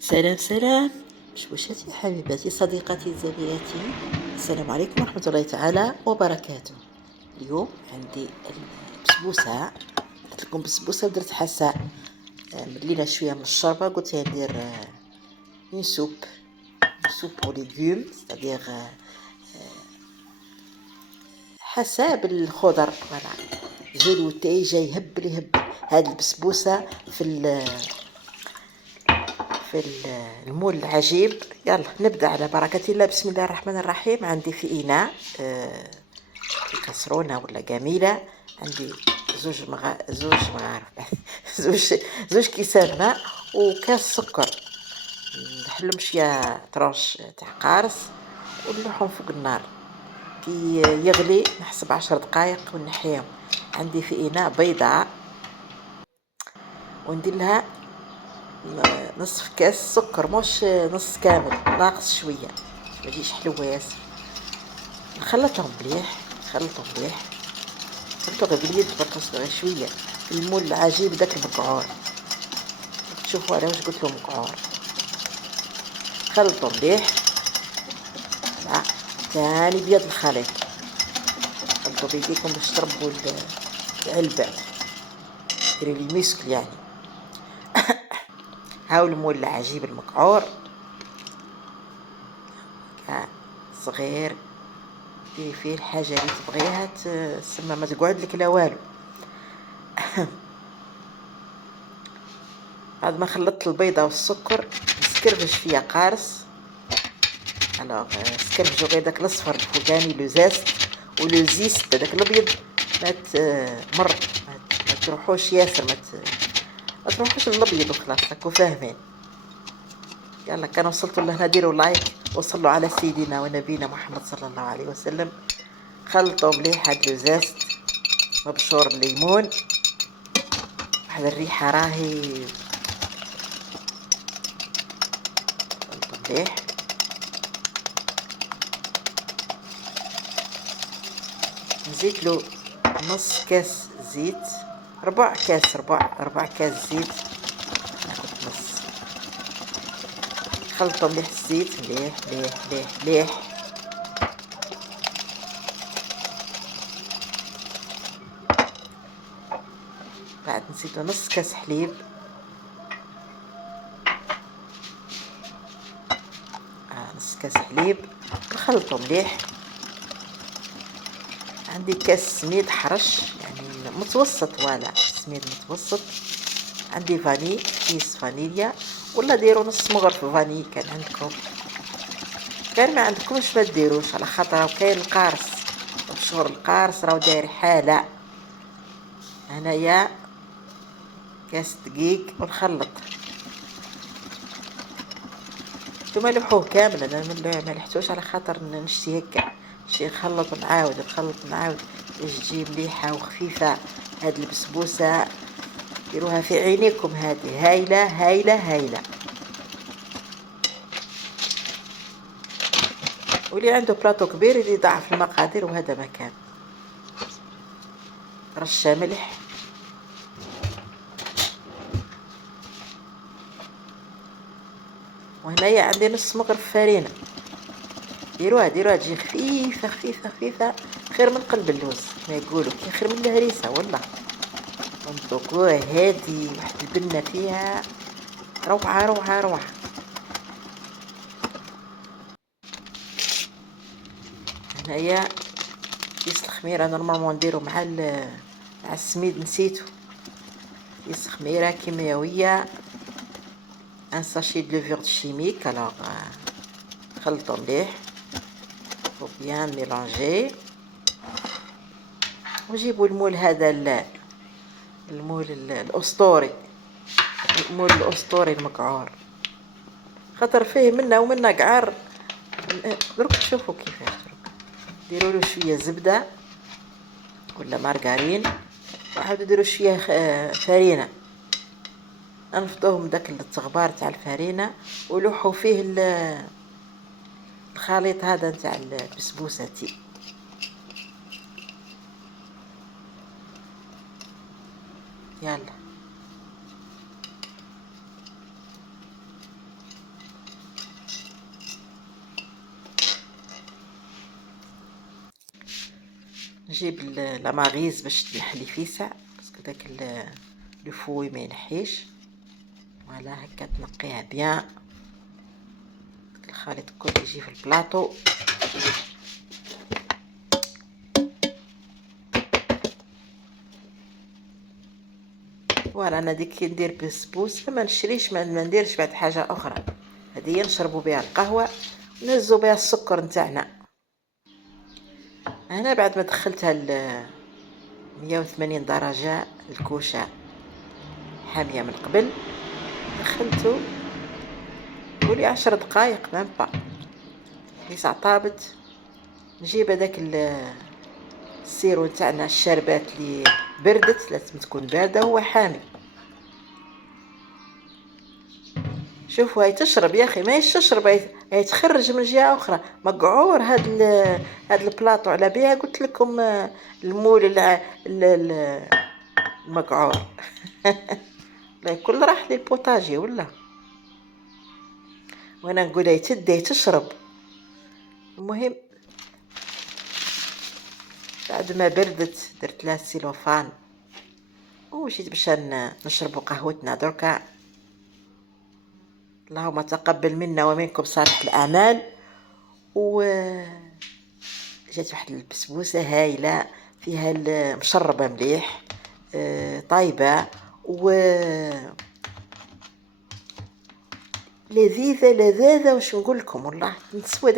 سلام سلام، بشبوشتي حبيباتي صديقتي زميلتي. السلام عليكم ورحمة الله تعالى وبركاته. اليوم عندي البسبوسة، درت لكم بسبوسة ودرت حساء. ملينا شوية من الشوربة، قلت ندير اون سوب او ليغوم، ستادير حساء بالخضر. فوالا جاي الوتاي جاي يهبل يهبل هاد البسبوسة في المول العجيب. يلا نبدا على بركه الله. بسم الله الرحمن الرحيم. عندي في اناء في كسرونه ولا جميله. عندي زوج مغارف زوج كيسان ماء وكاس سكر. نحلهم شويه ترونش تاع قارص ونلوحهم فوق النار كي يغلي، نحسب 10 دقائق ونحيهم. عندي في اناء بيضاء وندير لها نصف كاس سكر، مش نص كامل، ناقص شويه ما يجيش حلوه ياسر. نخلطهم مليح، خلطو غير باليد برك غير شويه. المول العجيب داك المقعور، تشوفوا على واش قلت له مقعور. خلطو مليح. لا ثاني بيض الخليط، خلطو بيديكم باش تربوا العلبه، ديري لي مسكل يعني. هاو المول العجيب المقعور صغير، ديري فيه الحاجه اللي تبغيها تسمى، ما تقعد لك لا والو. بعد ما خلطت البيضه والسكر نسكرفش فيها قارص. الوغ سكرفجو غير داك الاصفر الفوقاني لو زاست ولو زيست داك الابيض ما تمر، ما تروحوش ياسر، ما تروحوش الابيض وخلاص. راكو فاهمين. يلا كان وصلتوا لهنا ديروا لايك وصلوا على سيدنا ونبينا محمد صلى الله عليه وسلم. خلطوا مليح هاد لو زاست مبشور الليمون، واحد الريحه راهي. خلطوا مليح. نزيد له نص كاس زيت، ربع كاس زيت، ناخد نص. خلطوا مليح الزيت، مليح مليح مليح مليح. بعد نزيد نص كاس حليب، نص كاس حليب. نخلطوا مليح. عندي كاس سميد حرش يعني متوسط، ولا سميد متوسط. عندي فاني، كيس فانيليا، ولا ديروا نص مغرف فاني كان عندكم. كان ما عندكمش ما ديروش، على خاطر كاين القارص، مبشور القارص راهو داير حاله. هنايا كاس دقيق ونخلط. نتوما لوحوه كامل، انا ما لحتوش على خاطر نشتي هكا، نشتي نخلط ونعاود باش تجي مليحه وخفيفه. هاد البسبوسه ديروها في عينيكم، هذه هايله هايله هايله. واللي عنده بلاطو كبير اللي يضاعف المقادير، وهذا مكان رشه ملح. وهنايا عندي نص مغرف فرينه. ديروها تجي خفيفه خفيفه خفيفه، خير من قلب اللوز ما يقولوا، خير من الهريسه والله. انطقوه هادي، واحد البنه فيها روعه روعه روعه. هنايا كيس الخميره نورمالمون نديرو مع السميد، نسيتو. كيس خميره كيميائيه، ان ساشي دو لوفور شيميك. الوغ خلطو مليح و بيان ميلونجي، وجيبوا المول هذا المول الاسطوري، المول الاسطوري المقعور، خاطر فيه منا ومنا قعر. دروك تشوفوا كيفاش. ديروا له شويه زبده ولا مارغرين، وعاودوا ديروا شويه فرينه، انفضوهم داك التغبار تاع الفرينه ولوحوا فيه الخليط هذا نتاع البسبوسه. يلا نجيب لاماغيز باش تنحلي فيسع باسكو داك لو فوي ما ينحيش. فوالا هكا تنقيها بيان. الخليط كله يجي في البلاطو. فوالا انا ديك كي ندير بسبوسه ما نشريش، ما نديرش بعد حاجه اخرى. هذه نشربوا بها القهوه ونهزوا بها السكر نتاعنا. هنا بعد ما دخلتها 180 درجه الكوشه حاميه من قبل، دخلته قولي 10 دقائق مام با ليسع طابت. نجيب هذاك السيرو تاعنا الشربات اللي بردت، لازم تكون بارده هو حامي. شوفوا هاي تشرب يا اخي، ماهيش تشرب، هاي تخرج من جهه اخرى. مقعور هاد البلاطو على بها قلت لكم. المول المقعور لا كل راح للبوتاجي ولا. وانا نقول هاي تدي تشرب. المهم بعد ما بردت درت لها السيلوفان ومشيت باش نشربوا قهوتنا دركا. اللهم تقبل منا ومنكم صالح الاعمال. و جات واحد البسبوسه هايله فيها مشربه مليح، طايبه و لذيذه لذاذه. واش نقول لكم والله نسوى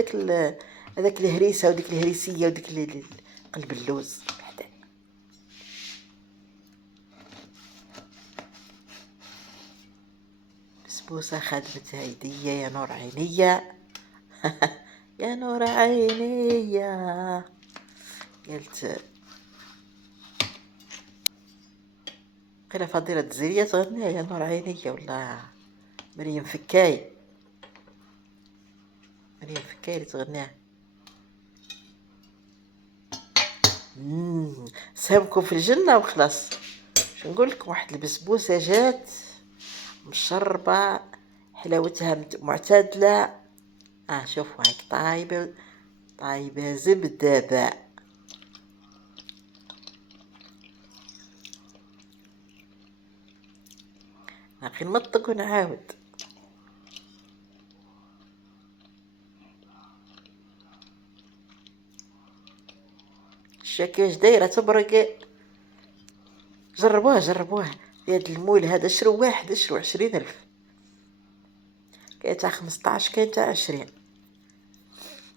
هذاك الهريسه وديك الهريسيه وديك قلب اللوز بعدا. بسبوسه خدمتها يديا يا نور عينيا يا نور عينيا. قلت قيل فضيلة الزرية تغنيها يا نور عينيا ولا مريم فكاي اللي تغنيها. سامكم في الجنة وخلاص. شو نقول لكم، واحد البسبوسة جات مشربة حلاوتها معتدلة. شوفوا هيك طايبة زبدة باء. ناقي نمطق ونعاود. الشاكيش دايرة تبرق. جربوها هاد المول هذا. شرو واحد 20,000. كاين تاع 15 كاين تاع 20.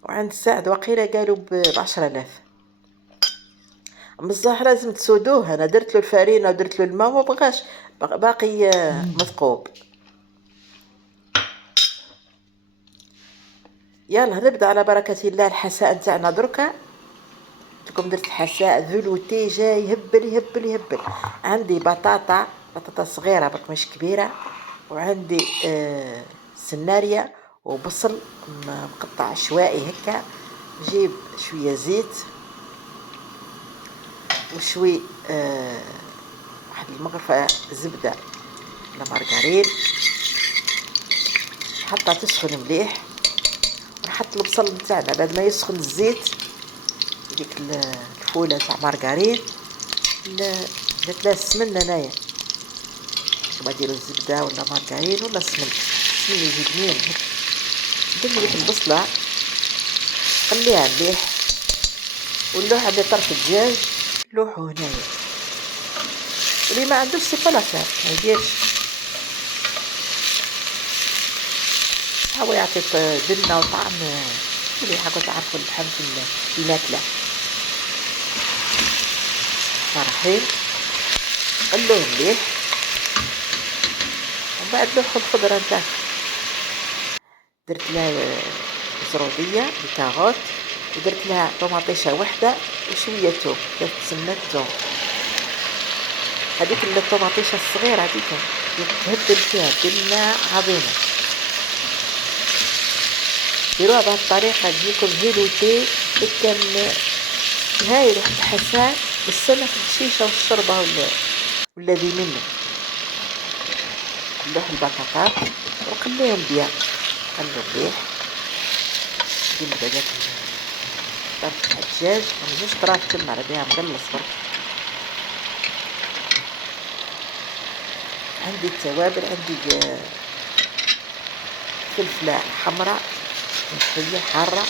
وعند سعد وقيلة قالوا ب10,000. بصح لازم تسودوه. انا درت له الفارينه ودرت له الماء ومبغاش باقي مثقوب. يلا نبدا على بركه الله. الحساء نتاعنا دركا لكم درت حساء ذلوتي جاي يهبل. عندي بطاطا صغيره برك مش كبيره، وعندي سناريا وبصل مقطع عشوائي هكا. نجيب شويه زيت وشوي واحد المغرفه زبده ولا مارغرين. نحطها تسخن مليح ونحط البصل نتاعنا. بعد ما يسخن الزيت ديك الفوله تاع مارغرين درت لها السمن. انايا كما ديروا الزبده ولا مارغرين ولا السمن يجي بنين. ندير ديك البصله قليها مليح ونلوح عندي طرف الدجاج لوحو هنايا. اللي ما عندوش سي بلاصه ما يديرش. هو يعطي دلنا وطعم اللي حاجه تعرفوا اللحم في الماكله. فرحين قلوه مليح ومن بعد لوحوا الخضره نتاعك. درت لها زروديه بكاروت ودرت لها طوماطيشه وحده وشويه توم. درت سمنه توم. هذيك الطوماطيشه الصغيره هذيك تهبل فيها دلنا عظيمه. ديروها بهذه الطريقه تجيكم فيلوتي كان هاي ريحه الحساء والسمك الشيشه والشربه والذي منه. نلوح البطاطا وقليهم بيان. قلوا مليح. ندير هذاك طرف الدجاج وزوج طراف كلمة على بها مقلص برك. عندي التوابل، عندي فلفلة حمراء ملحية حارة،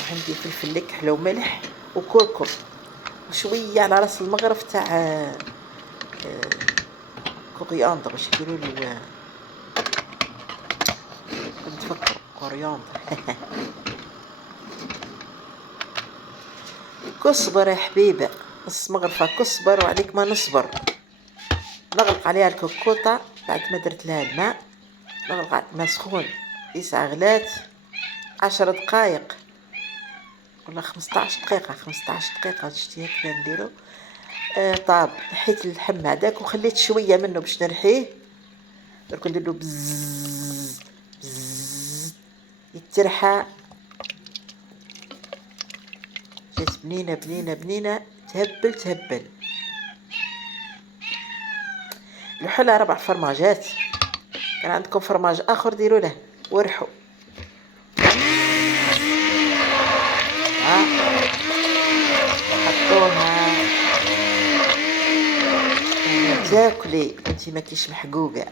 وعندي فلفل لكحل وملح وكركم، وشوية على راس المغرف تاع كورياندر، واش يقولوا له، نتفكر كورياندر. كصبر يا حبيبه، نص مغرفة كصبر، وعليك ما نصبر. نغلق عليها الكوكوطة بعد ما درت لها الماء، نغلق على الماء سخون 9 غلات، 10 دقايق ولا 15 دقيقة، 15 دقيقة شتي هكذا نديرو. طاب، نحيت اللحم هذاك وخليت شوية منه باش نرحيه، درك نديرلو بزز بزز يترحى. جات بنينة بنينة بنينة، تهبل تهبل. لحولها 4 فرماجات، كان عندكم فرماج اخر ديروا له ورحوا. حطوها تاكلي انتي ما كيش محقوقه.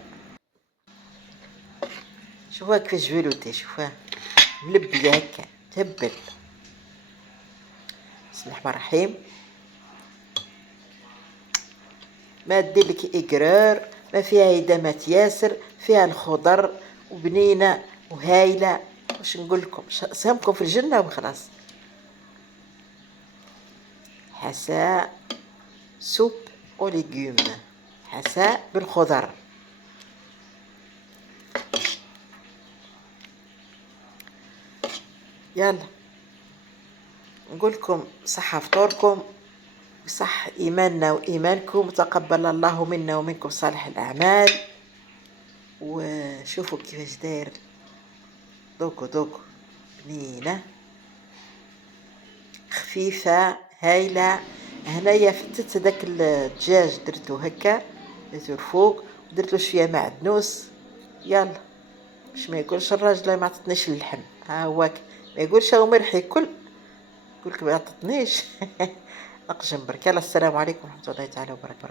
شوفوها كيفاش جويلوتي، شوفوها ملبيه هكا تهبل. بسم الله الرحمن الرحيم. ما دير لك اقرار، ما فيها يدامات ياسر، فيها الخضر وبنينه وهايله. واش نقول لكم، سهمكم في الجنه وخلاص. حساء سوب او ليغوم، حساء بالخضر. يلا نقولكم صحة فطوركم، وصح إيماننا وإيمانكم، وتقبل الله منا ومنكم صالح الأعمال. وشوفوا كيفاش داير، دوكو دوكو، بنينة خفيفة هايلة. هنايا فتت هداك الدجاج درتو هكا، درتو الفوق ودرتو شوية معدنوس. يلا باش ما يقولش الراجل ما عطتنيش اللحم، ها هواك ما يقولش هو مرحي كل، يقولك ما عطتنيش. اقجم برك. يلا السلام عليكم ورحمة الله تعالى وبركاته.